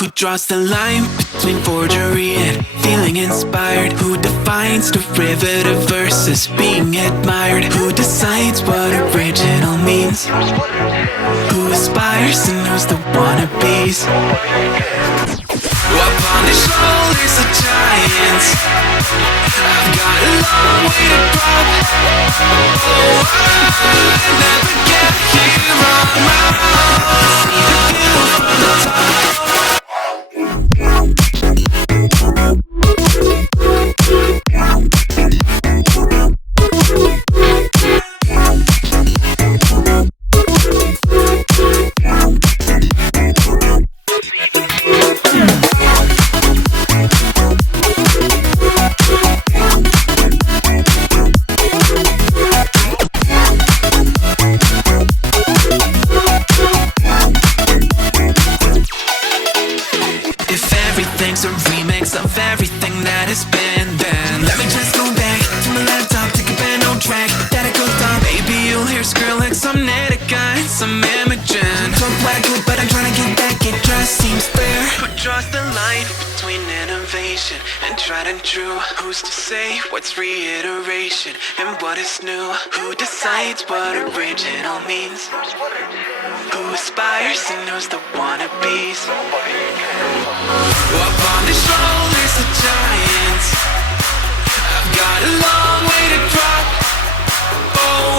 Who draws the line between forgery and feeling inspired? Who defines derivative versus being admired? Who decides what original means? Who aspires and who's the wannabes? Upon the shoulders of giants, I've got a long way to drop. Oh, I never get here on my own. See the view from the top. Everything's a remix of everything that has been. Then let me just go back to my laptop, take a band on track that I cooked up. Maybe you'll hear Skrillex, some Netica, and some Imogen. Talk what I could, but I'm trying to get back. It just seems fair. Who draws the line between innovation and tried and true? Who's to say what's reiteration and what is new? Who decides what original means? Who aspires and who's the wannabes? Upon the shoulders of giants, I've got a long way to drop. Oh,